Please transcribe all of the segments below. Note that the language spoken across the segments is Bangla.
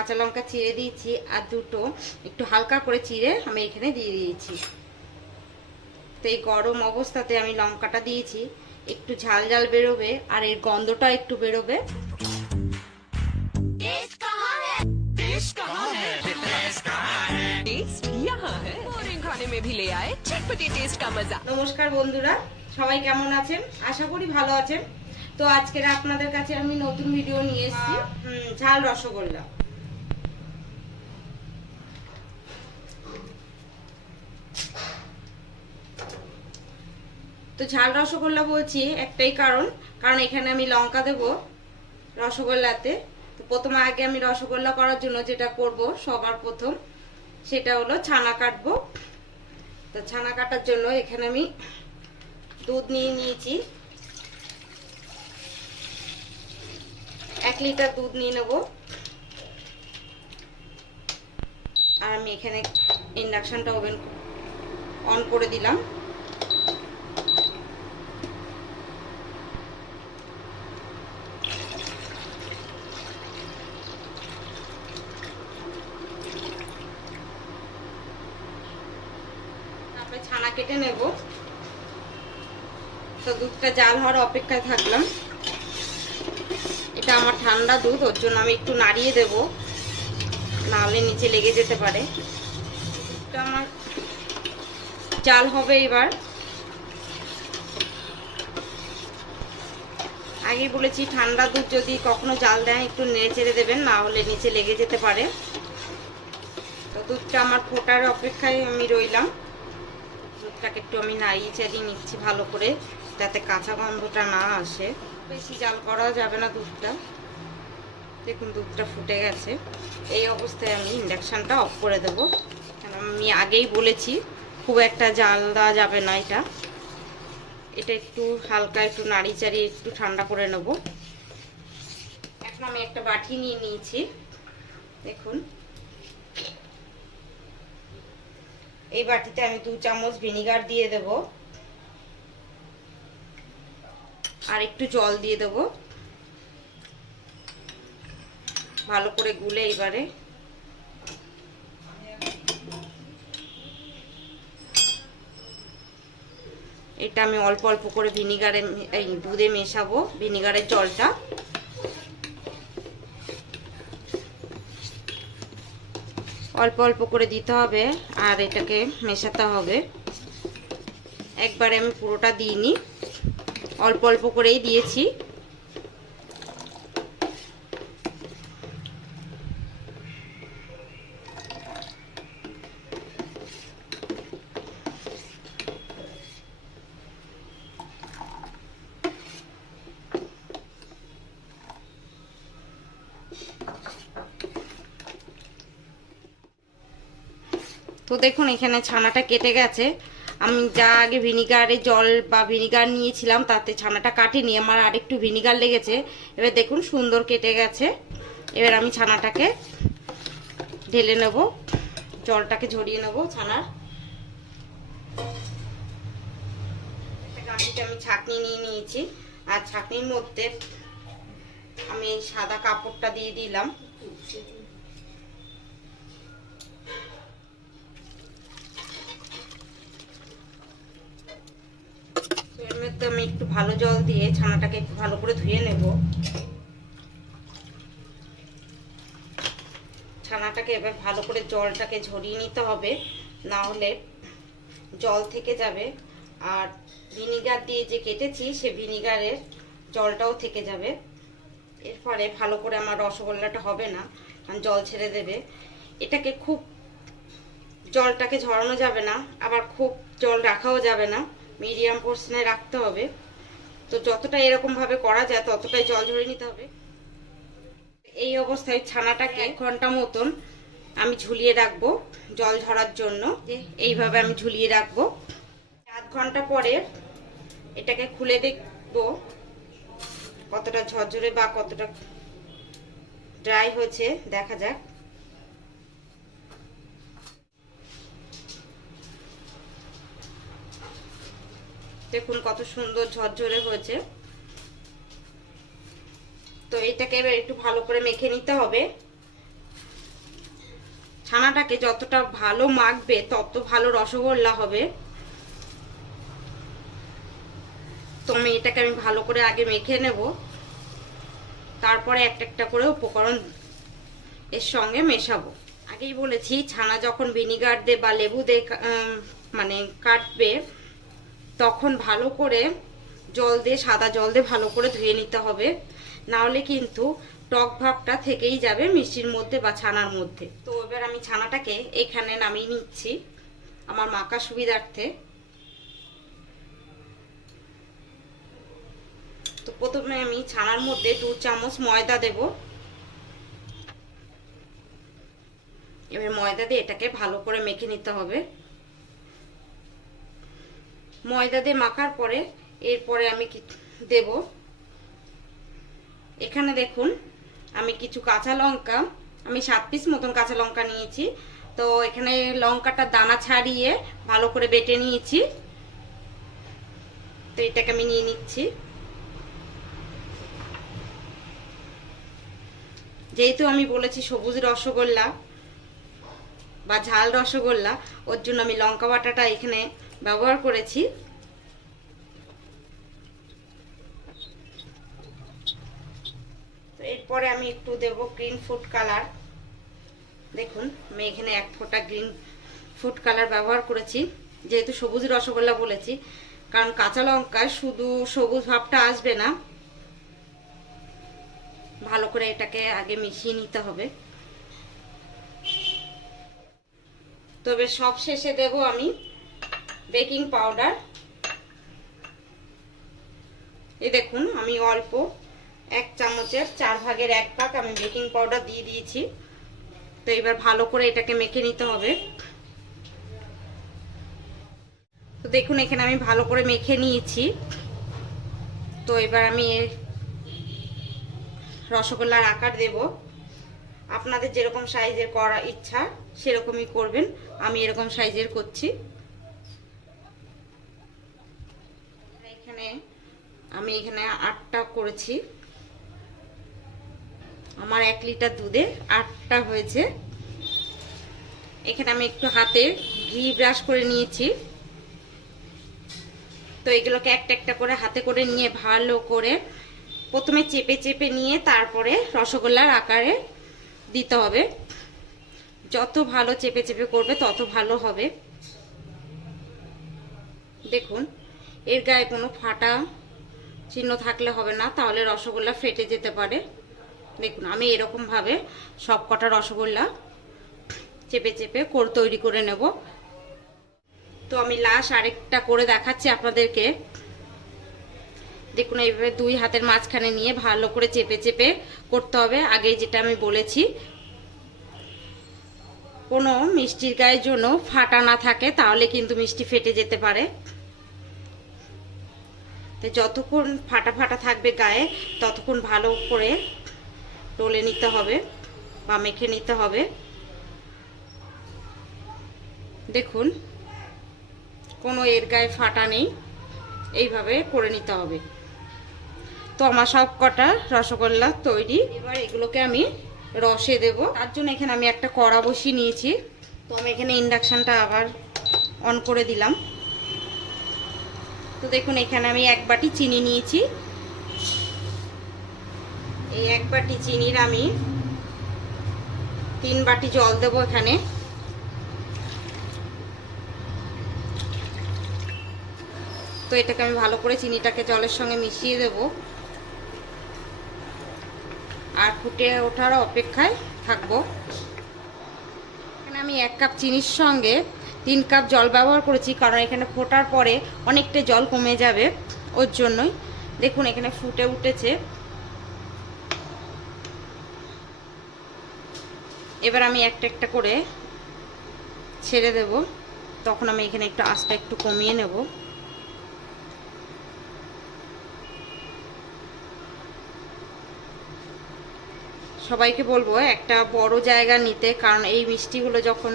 কাঁচা লঙ্কা চিড়ে দিয়েছি আর দুটো একটু হালকা করে চিড়ে আমি এখানে দিয়ে দিয়েছি। তো এই গরম অবস্থাতে আমি লঙ্কাটা দিয়েছি, একটু ঝাল ঝাল বেরোবে আর এর গন্ধটা একটু বেরোবে। নমস্কার বন্ধুরা, সবাই কেমন আছেন? আশা করি ভালো আছেন। তো আজকের আপনাদের কাছে আমি নতুন ভিডিও নিয়ে এসেছি, ঝাল রসগোল্লা। তো ঝাল রসগোল্লা বলছি একটাই কারণ এখানে আমি লঙ্কা দেব রসগোল্লাতে। তো প্রথমে আগে আমি রসগোল্লা করার জন্য যেটা করব সবার প্রথম সেটা হলো ছানা কাটবো। তো ছানা কাটার জন্য এখানে আমি দুধ নিয়ে নিয়েছি, 1 লিটার দুধ নিয়ে নেব। আর আমি এখানে ইন্ডাকশনটা ওভেন অন করে দিলাম। ছানা কেটে নেব। তো দুধটা জাল হওয়ার অপেক্ষায় থাকলাম। এটা আমার ঠান্ডা দুধ, ওর জন্য আমি একটু নাড়িয়ে দেব, নাহলে নিচে লেগে যেতে পারে। দুধটা আমার জাল হবে। এবার আগে বলেছি ঠান্ডা দুধ যদি কখনো জাল দেন একটু নেড়ে চেড়ে দেবেন, না হলে নিচে লেগে যেতে পারে। তো দুধটা আমার ফোটার অপেক্ষায় আমি রইলাম। দুধটাকে একটু আমি নাড়িয়ে চাড়িয়ে নিচ্ছি ভালো করে, যাতে কাঁচা গন্ধটা না আসে। বেশি জাল করা যাবে না দুধটা। দেখুন দুধটা ফুটে গেছে। এই অবস্থায় আমি ইন্ডাকশানটা অফ করে দেব। আমি আগেই বলেছি খুব একটা জাল দেওয়া যাবে না। এটা একটু হালকা একটু নাড়ি চাড়িয়ে একটু ঠান্ডা করে নেব। এখন আমি একটা বাটি নিয়ে নিয়েছি। দেখুন এই বাটিতে আমি 2 চামচ ভিনিগার দিয়ে দেব আর একটু জল দিয়ে দেব। ভালো করে গুলে এবারে এটা আমি অল্প অল্প করে ভিনিগারে এই দুধে মেশাবো, ভিনিগারের জলটা। অল্প অল্প করে দিতে হবে আর এটাকে মেশাতে হবে। একবারে আমি পুরোটা দিইনি, অল্প অল্প করেই দিয়েছি। তো দেখুন এখানে ছানাটা কেটে গেছে। আমি যা আগে ভিনিগারের জল বা ভিনিগার নিয়েছিলাম তাতে ছানাটা কাটিনি, আমার আরেকটু ভিনিগার লেগেছে। এবার দেখুন সুন্দর কেটে গেছে। এবার আমি ছানাটাকে ঢেলে নেব, জলটাকে ঝরিয়ে নেব ছানার। একটা গামলিতে আমি ছাঁকনি নিয়ে নিয়েছি আর ছাঁকনির মধ্যে আমি এই সাদা কাপড়টা দিয়ে দিলাম। এর মধ্যে আমি একটু ভালো জল দিয়ে ছানাটাকে একটু ভালো করে ধুয়ে নেব। ছানাটাকে এবার ভালো করে জলটাকে ঝরিয়ে নিতে হবে, না হলে জল থেকে যাবে। আর ভিনিগার দিয়ে যে কেটেছি সে ভিনিগারের জলটাও থেকে যাবে। এর ফলে ভালো করে আমার রসগোল্লাটা হবে না, কারণ জল ছেড়ে দেবে। এটাকে খুব জলটাকে ঝরানো যাবে না, আবার খুব জল রাখাও যাবে না, মিডিয়াম পোর্শনে রাখতে হবে। তো যতটা এরকম ভাবে করা যায় ততটাই জল ঝরিয়ে নিতে হবে। এই অবস্থায় ছানাটাকে 1 ঘন্টা মতন আমি ঝুলিয়ে রাখবো জল ঝরার জন্য। এইভাবে আমি ঝুলিয়ে রাখবো। 8 ঘন্টা পরে এটাকে খুলে দেখবো কতটা ঝরঝরে বা কতটা ড্রাই হয়েছে, দেখা যাক। দেখুন কত সুন্দর ঝরঝরে হয়েছে। তো এটাকে এবার একটু ভালো করে মেখে নিতে হবে। ছানাটাকে যতটা ভালো মাখবে তত ভালো রসগোল্লা হবে। তো এটাকে আমি ভালো করে আগে মেখে নেব, তারপরে একটা একটা করে উপকরণ এর সঙ্গে মেশাবো। আগেই বলেছি ছানা যখন ভিনিগার দিয়ে বা লেবু দিয়ে মানে কাটবে তখন ভালো করে জল দিয়ে, সাদা জল দিয়ে ভালো করে ধুয়ে নিতে হবে, না হলে কিন্তু টক ভাবটা থেকেই যাবে মিষ্টির মধ্যে বা ছানার মধ্যে। তো এবার আমি ছানাটাকে এখানে নামিয়ে নিচ্ছি আমার মাখার সুবিধার্থে। তো প্রথমে আমি ছানার মধ্যে 2 চামচ ময়দা দেব। এবার ময়দা দিয়ে এটাকে ভালো করে মেখে নিতে হবে। ময়দা দিয়ে মাখার পরে এরপরে আমি দেব, এখানে দেখুন আমি কিছু কাঁচা লঙ্কা, আমি 7 পিস মতন কাঁচা লঙ্কা নিয়েছি। তো এখানে লঙ্কাটা দানা ছাড়িয়ে ভালো করে বেটে নিয়েছি। তো এটাকে আমি নিয়ে নিচ্ছি। যেহেতু আমি বলেছি সবুজ রসগোল্লা বা ঝাল রসগোল্লা, ওর জন্য আমি লঙ্কা বাটাটা এখানে ব্যবহার করেছি। তো এরপরে আমি একটু দেব গ্রিন ফুড কালার। দেখুন আমি এখানে 1 ফোঁটা গ্রিন ফুড কালার ব্যবহার করেছি, যেহেতু সবুজ রসগোল্লা বলেছি। কারণ কাঁচা লঙ্কায় শুধু সবুজ ভাবটা আসবে না, ভালো করে এটাকে আগে মিশিয়ে নিতে হবে। তবে সব শেষে দেব আমি বেকিং পাউডার। এই দেখুন আমি অল্প 1 চামচের 4 ভাগের 1 ভাগ আমি বেকিং পাউডার দিয়ে দিয়েছি। তো এবার ভালো করে এটাকে মেখে নিতে হবে। তো দেখুন এখানে আমি ভালো করে মেখে নিয়েছি। তো এবার আমি রসগোল্লার আকার দেব। আপনাদের যেরকম সাইজের করা ইচ্ছা সেরকমই করবেন, আমি এরকম সাইজের করছি। আমি এখানে 8টা করেছি। আমার 1 লিটার দুধে 8টা হয়েছে। এখানে আমি একটু হাতে ঘি ব্রাশ করে নিয়েছি। তো এগুলোকে একটা একটা করে হাতে করে নিয়ে ভালো করে প্রথমে চেপে চেপে নিয়ে তারপরে রসগোল্লার আকারে দিতে হবে। যত ভালো চেপে চেপে করবে তত ভালো হবে। দেখুন এর গায়ে কোনো ফাটা চিহ্ন থাকলে হবে না, তাহলে রসগোল্লা ফেটে যেতে পারে। দেখুন আমি এরকম ভাবে সব কটা রসগোল্লা চেপে চেপে তৈরি করে নেব। তো আমি লাস্ট আরেকটা করে দেখাচ্ছি আপনাদেরকে। দেখুন এইভাবে 2 হাতের মাঝখানে নিয়ে ভালো করে চেপে চেপে করতে হবে। আগে যেটা আমি বলেছি, কোনো মিষ্টির গায়ের জন্য ফাটা না থাকে তাহলে কিন্তু মিষ্টি ফেটে যেতে পারে। তো যতক্ষণ ফাটা ফাটা থাকবে গায়ে ততক্ষণ ভালো করে ডলে নিতে হবে বা মেখে নিতে হবে। দেখুন কোনো এর গায়ে ফাটা নেই, এইভাবে করে নিতে হবে। তো আমার সব কটা রসগোল্লা তৈরি। এবার এগুলোকে আমি রসে দেব। তার জন্য এখানে আমি একটা কড়া বসিয়ে নিয়েছি। তো আমি এখানে ইন্ডাকশনটা আবার অন করে দিলাম। তো দেখুন এখানে আমি 1 বাটি চিনি নিয়েছি। এই 1 বাটি চিনির আমি 3 বাটি জল দেব এখানে। তো এটাকে আমি ভালো করে চিনিটাকে জলের সঙ্গে মিশিয়ে দেব আর ফুটে ওঠার অপেক্ষায় থাকবো। এখানে আমি 1 কাপ চিনির সঙ্গে 3 কাপ জল ব্যবহার করেছি, কারণ এখানে ফোটার পরে অনেকটা জল কমে যাবে, ওর জন্যই। দেখুন এখানে ফুটে উঠেছে। এবার আমি একটা একটা করে ছেড়ে দেব। তখন আমি এখানে একটু আঁচটা একটু কমিয়ে নেব। সবাইকে বলবো একটা বড় জায়গা নিতে, কারণ এই মিষ্টিগুলো যখন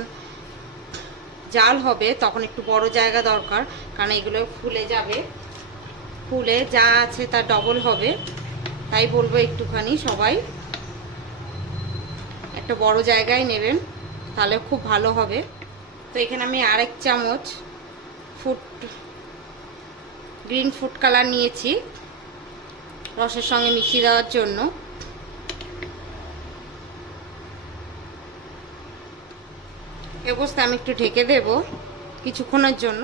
জাল হবে তখন একটু বড় জায়গা দরকার, কারণ এগুলো ফুলে যাবে, ফুলে যা আছে তা ডবল হবে। তাই বলবো একটুখানি সবাই একটা বড় জায়গায় নেবেন। তাহলে খুব ভালো হবে। তো এখানে আমি আরেক চামচ গ্রিন ফুড কালার নিয়েছি রসের সঙ্গে মিশিয়ে দেওয়ার জন্য। এই অবস্থায় আমি একটু ঢেকে দেব কিছুক্ষণের জন্য,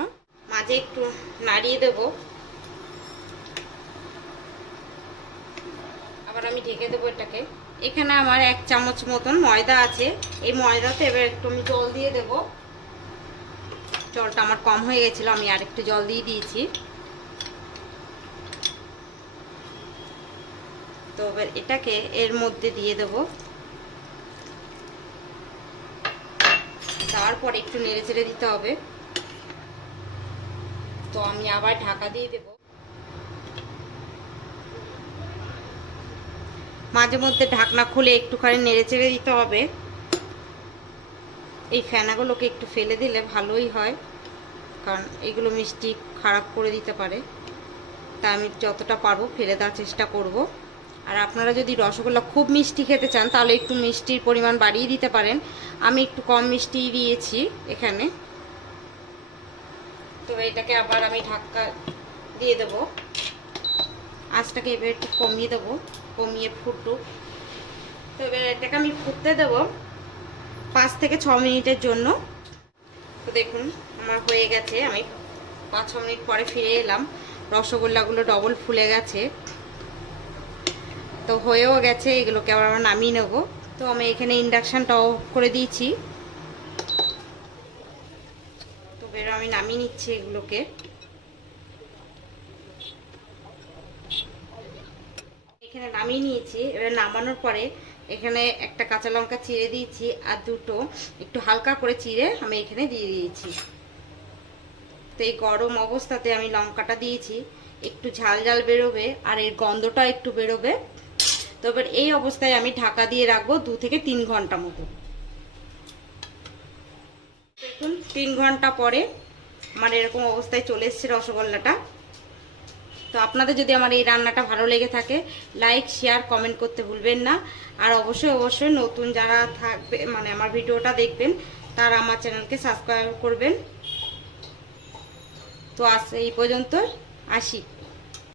মাঝে একটু নাড়িয়ে দেব, আবার আমি ঢেকে দেবো এটাকে। এখানে আমার 1 চামচ মতন ময়দা আছে, এই ময়দাতে এবার একটু আমি জল দিয়ে দেব। জলটা আমার কম হয়ে গেছিলো, আমি আর একটু জল দিয়ে দিয়েছি। তো এবার এটাকে এর মধ্যে দিয়ে দেব, তারপর একটু নেড়ে চেড়ে দিতে হবে। তো আমি আবার ঢাকা দিয়ে দেব, মাঝে মধ্যে ঢাকনা খুলে একটুখানি নেড়ে চেড়ে দিতে হবে। এই ফেনাগুলোকে একটু ফেলে দিলে ভালোই হয়, কারণ এগুলো মিষ্টি খারাপ করে দিতে পারে। তা আমি যতটা পারবো ফেলে দেওয়ার চেষ্টা করব। আর আপনারা যদি রসগোল্লা খুব মিষ্টি খেতে চান তাহলে একটু মিষ্টির পরিমাণ বাড়িয়ে দিতে পারেন। আমি একটু কম মিষ্টি দিয়েছি এখানে। তো এটাকে আবার আমি ঢাকা দিয়ে দেব, আঁচটাকে এবার একটু কমিয়ে দেবো, কমিয়ে ফুটুক। তো এবার এটাকে আমি ফুটতে দেবো 5 থেকে 6 মিনিটের জন্য। তো দেখুন আমার হয়ে গেছে, আমি 5-6 মিনিট পরে ফিরে এলাম। রসগোল্লাগুলো ডবল ফুলে গেছে, তো হয়েও গেছে। এগুলোকে আবার আমরা নামিয়ে নেব। তো আমি এখানে ইন্ডাকশানটা অফ করে দিয়েছি। তো বের আমি নামিয়ে নিচ্ছি এগুলোকে। এখানে নামিয়ে নিয়েছি। এবার নামানোর পরে এখানে একটা কাঁচা লঙ্কা চিড়ে দিয়েছি, আর দুটো একটু হালকা করে চিড়ে আমি এখানে দিয়ে দিয়েছি। তো এই গরম অবস্থাতে আমি লঙ্কাটা দিয়েছি, একটু ঝাল ঝাল বেরোবে আর এর গন্ধটা একটু বেরোবে। তো এবার এই অবস্থায় আমি ঢাকা দিয়ে রাখবো 2 থেকে 3 ঘন্টা মতো। দেখুন 3 ঘন্টা পরে আমার এরকম অবস্থায় চলে এসেছে রসগোল্লাটা। তো আপনাদের যদি আমার এই রান্নাটা ভালো লেগে থাকে লাইক শেয়ার কমেন্ট করতে ভুলবেন না। আর অবশ্যই নতুন যারা থাকবে মানে আমার ভিডিওটা দেখবেন তারা আমার চ্যানেলকে সাবস্ক্রাইব করবেন। তো আজ এই পর্যন্ত, আসি।